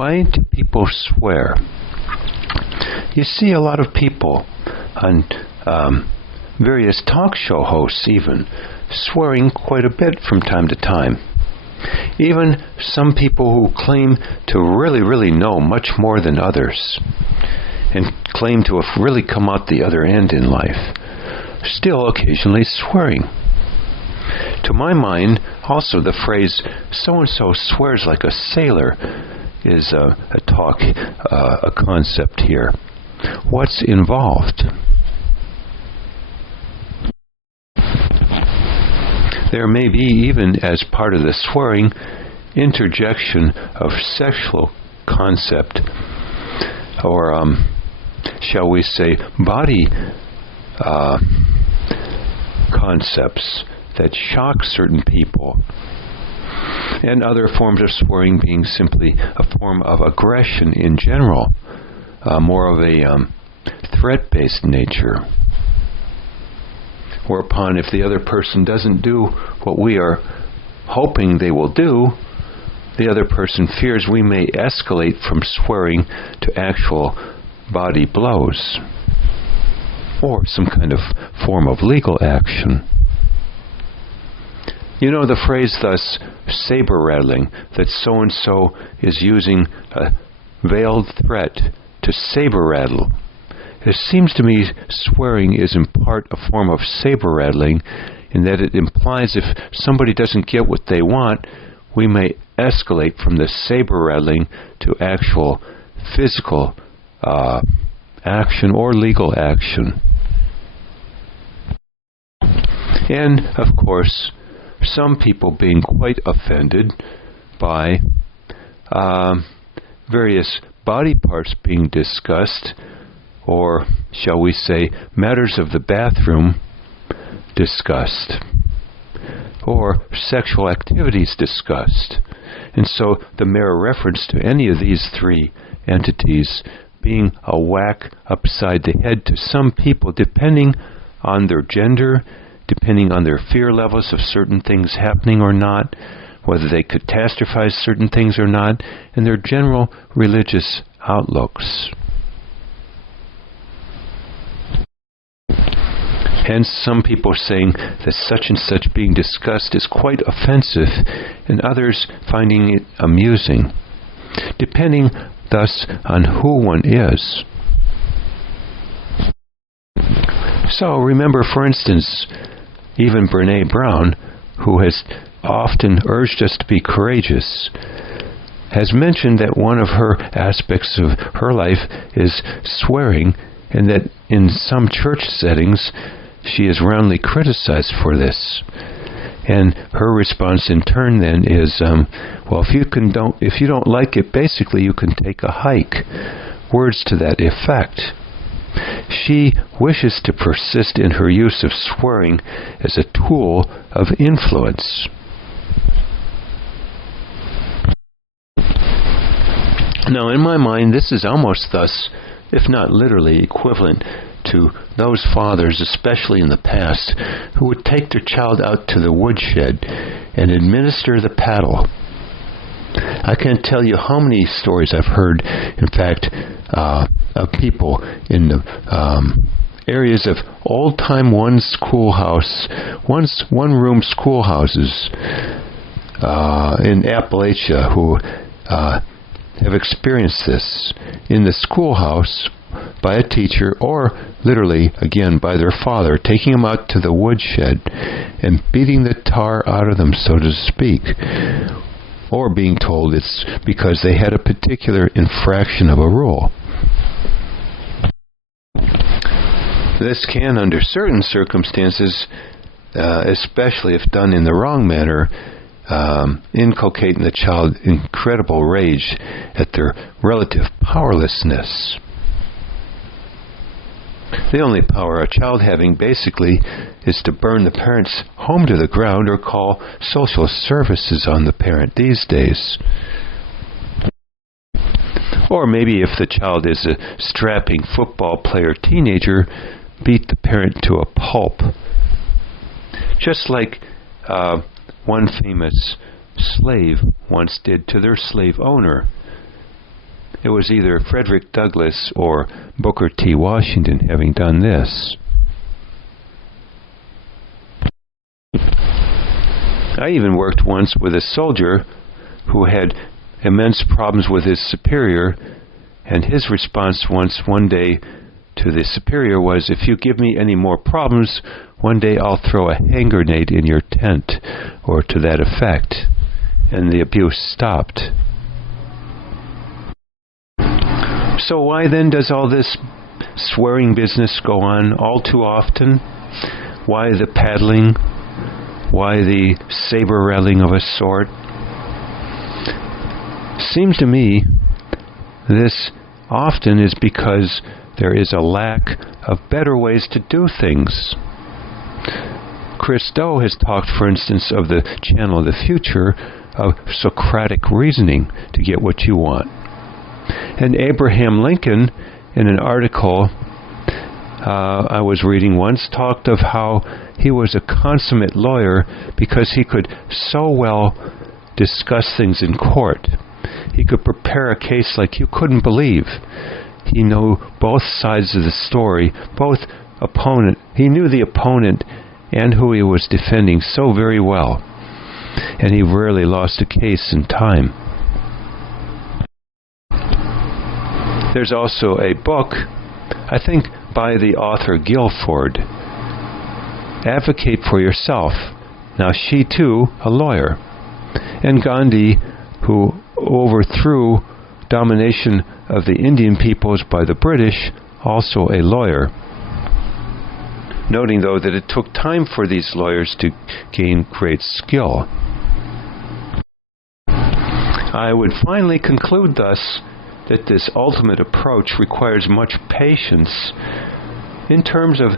Why do people swear? You see a lot of people on various talk show hosts even swearing quite a bit from time to time. Even some people who claim to really know much more than others and claim to have really come out the other end in life, still occasionally swearing. To my mind, also the phrase, so-and-so swears like a sailor, is a concept here. What's involved? There may be, even as part of the swearing, interjection of sexual concept, or shall we say, body concepts that shock certain people, and other forms of swearing being simply a form of aggression in general, more of a threat-based nature, whereupon if the other person doesn't do what we are hoping they will do, the other person fears we may escalate from swearing to actual body blows or some kind of form of legal action. You know the phrase thus, saber rattling, that so-and-so is using a veiled threat to saber rattle. It seems to me swearing is in part a form of saber rattling, in that it implies if somebody doesn't get what they want, we may escalate from the saber rattling to actual physical action or legal action. And, of course, some people being quite offended by various body parts being discussed, or, shall we say, matters of the bathroom discussed, or sexual activities discussed. And so the mere reference to any of these three entities being a whack upside the head to some people, depending on their gender, depending on their fear levels of certain things happening or not, whether they catastrophize certain things or not, and their general religious outlooks. Hence, some people saying that such and such being discussed is quite offensive, and others finding it amusing, depending thus on who one is. So remember, for instance, even Brené Brown, who has often urged us to be courageous, has mentioned that one of her aspects of her life is swearing, and that in some church settings she is roundly criticized for this. And her response in turn then is, well, if you don't like it, basically you can take a hike. Words to that effect. She wishes to persist in her use of swearing as a tool of influence. Now, in my mind, this is almost thus, if not literally, equivalent to those fathers, especially in the past, who would take their child out to the woodshed and administer the paddle. I can't tell you how many stories I've heard, in fact, of people in the areas of old-time one-room schoolhouses in Appalachia who have experienced this in the schoolhouse by a teacher, or literally, again, by their father, taking them out to the woodshed and beating the tar out of them, so to speak, or being told it's because they had a particular infraction of a rule. This can, under certain circumstances, especially if done in the wrong manner, inculcate in the child incredible rage at their relative powerlessness. The only power a child having, basically, is to burn the parent's home to the ground or call social services on the parent these days. Or maybe if the child is a strapping football player teenager, beat the parent to a pulp. Just like one famous slave once did to their slave owner, it was either Frederick Douglass or Booker T. Washington having done this. I even worked once with a soldier who had immense problems with his superior, and his response one day to the superior was, "If you give me any more problems, one day I'll throw a hand grenade in your tent," or to that effect. And the abuse stopped. So why then does all this swearing business go on all too often? Why the paddling? Why the saber rattling of a sort? Seems to me this often is because there is a lack of better ways to do things. Chris Do has talked, for instance, of the channel of the future of Socratic reasoning to get what you want. And Abraham Lincoln, in an article I was reading once, talked of how he was a consummate lawyer because he could so well discuss things in court. He could prepare a case like you couldn't believe. He knew both sides of the story, both opponent. He knew the opponent and who he was defending so very well. And he rarely lost a case in time. There's also a book, I think, by the author Guilford, Advocate for Yourself. Now, she too, a lawyer. And Gandhi, who overthrew domination of the Indian peoples by the British, also a lawyer. Noting, though, that it took time for these lawyers to gain great skill. I would finally conclude thus that this ultimate approach requires much patience in terms of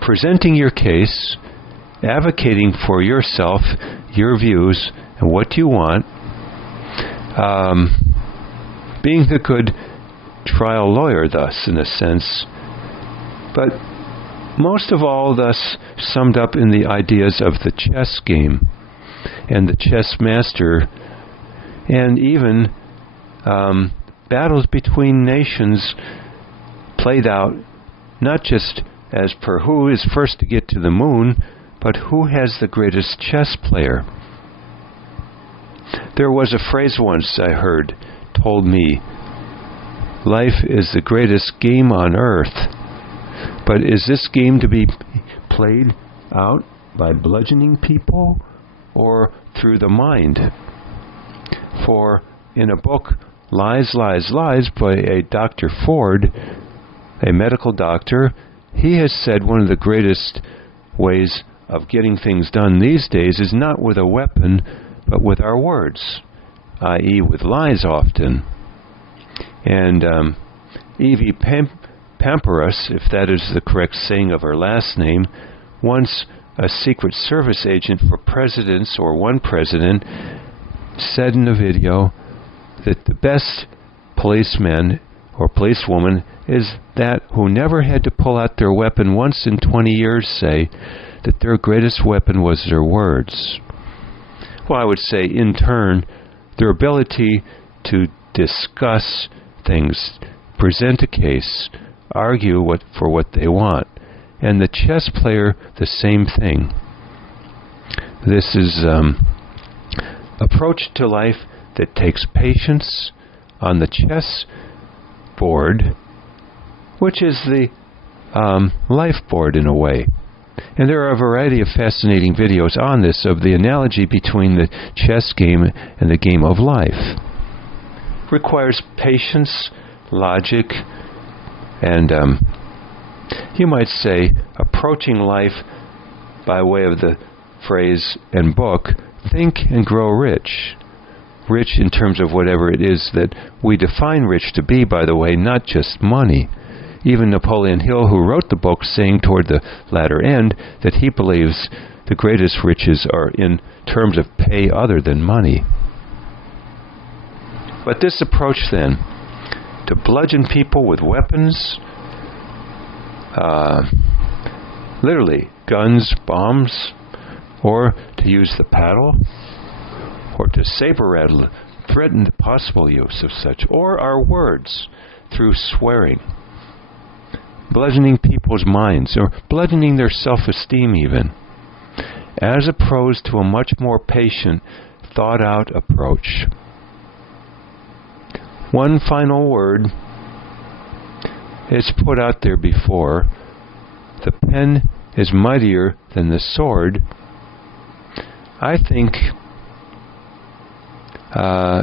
presenting your case, advocating for yourself, your views, and what you want, being the good trial lawyer thus, in a sense, but most of all thus summed up in the ideas of the chess game and the chess master, and even battles between nations played out not just as per who is first to get to the moon, but who has the greatest chess player. There was a phrase once I heard told me, "Life is the greatest game on earth." But is this game to be played out by bludgeoning people or through the mind? For in a book, Lies, Lies, Lies, by a Dr. Ford, a medical doctor, he has said one of the greatest ways of getting things done these days is not with a weapon, but with our words, i.e. with lies often. And Evie Pamperas, if that is the correct saying of her last name, once a Secret Service agent for presidents or one president, said in a video that the best policeman or policewoman is that who never had to pull out their weapon once in 20 years, say that their greatest weapon was their words. Well, I would say, in turn, their ability to discuss things, present a case, argue for what they want. And the chess player, the same thing. This is approach to life that takes patience on the chess board, which is the life board in a way. And there are a variety of fascinating videos on this, of the analogy between the chess game and the game of life. Requires patience, logic, and you might say approaching life by way of the phrase and book, think and grow rich. Rich in terms of whatever it is that we define rich to be, by the way, not just money. Even Napoleon Hill, who wrote the book, saying toward the latter end that he believes the greatest riches are in terms of pay other than money. But this approach then, to bludgeon people with weapons, literally guns, bombs, or to use the paddle, or to saber rattle threaten the possible use of such, or our words through swearing, bludgeoning people's minds, or bludgeoning their self-esteem even, as opposed to a much more patient, thought-out approach. One final word is put out there before. The pen is mightier than the sword, I think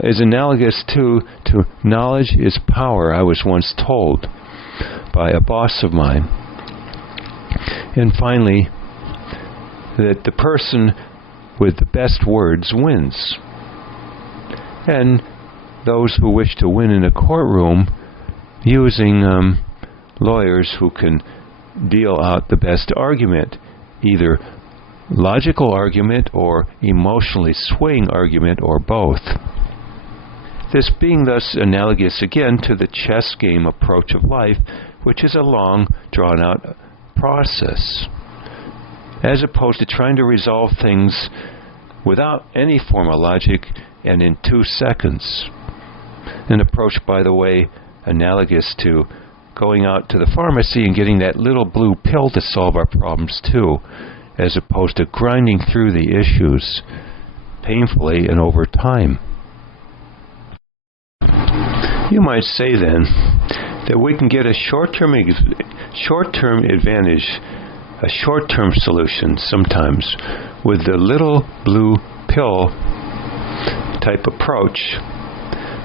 is analogous to knowledge is power, I was once told by a boss of mine. And finally, that the person with the best words wins. And those who wish to win in a courtroom using lawyers who can deal out the best argument, either logical argument or emotionally swaying argument, or both. This being thus analogous again to the chess game approach of life, which is a long, drawn-out process, as opposed to trying to resolve things without any form of logic and in 2 seconds. An approach, by the way, analogous to going out to the pharmacy and getting that little blue pill to solve our problems too, as opposed to grinding through the issues painfully and over time. You might say then that we can get a short-term advantage, a short-term solution sometimes with the little blue pill type approach,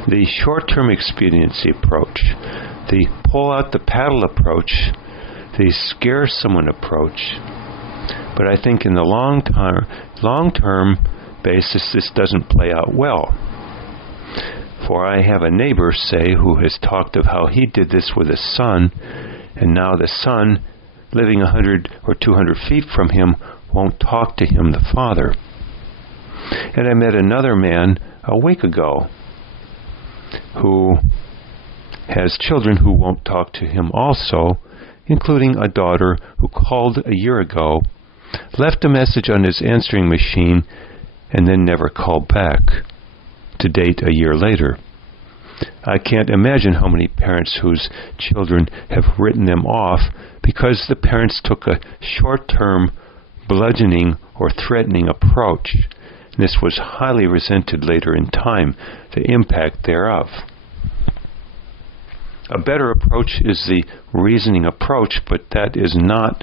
the short-term expediency approach, the pull out the paddle approach, the scare someone approach. But I think in the long-term basis, this doesn't play out well. For I have a neighbor, say, who has talked of how he did this with his son, and now the son, living 100 or 200 feet from him, won't talk to him, the father. And I met another man a week ago who has children who won't talk to him also, including a daughter who called a year ago, left a message on his answering machine, and then never called back, to date a year later. I can't imagine how many parents whose children have written them off because the parents took a short-term bludgeoning or threatening approach. This was highly resented later in time, the impact thereof. A better approach is the reasoning approach, but that is not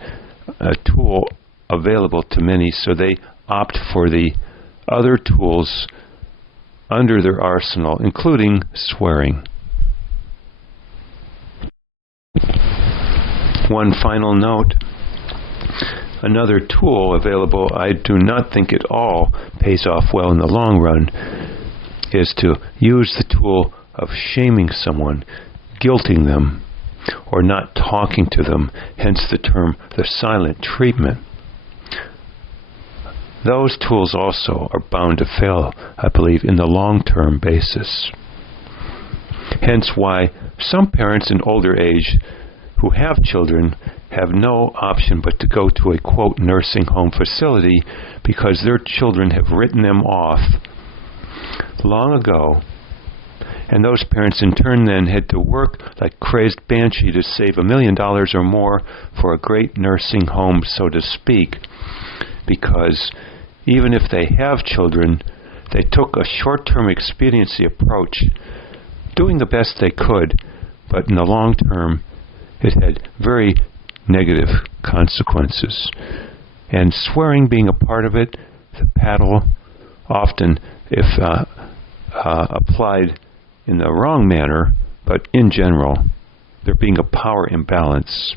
a tool available to many, so they opt for the other tools under their arsenal, including swearing. One final note. Another tool available, I do not think at all pays off well in the long run, is to use the tool of shaming someone, guilting them, or not talking to them, hence the term the silent treatment. Those tools also are bound to fail, I believe, in the long-term basis. Hence why some parents in older age who have children have no option but to go to a, quote, nursing home facility because their children have written them off long ago. And those parents in turn then had to work like crazed banshee to save $1 million or more for a great nursing home, so to speak, because even if they have children, they took a short-term expediency approach, doing the best they could, but in the long term, it had very negative consequences. And swearing being a part of it, the paddle, often, if applied in the wrong manner, but in general, there being a power imbalance,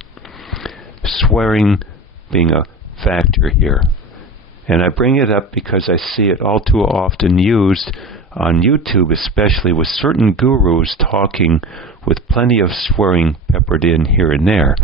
swearing being a factor here. And I bring it up because I see it all too often used on YouTube, especially with certain gurus talking with plenty of swearing peppered in here and there.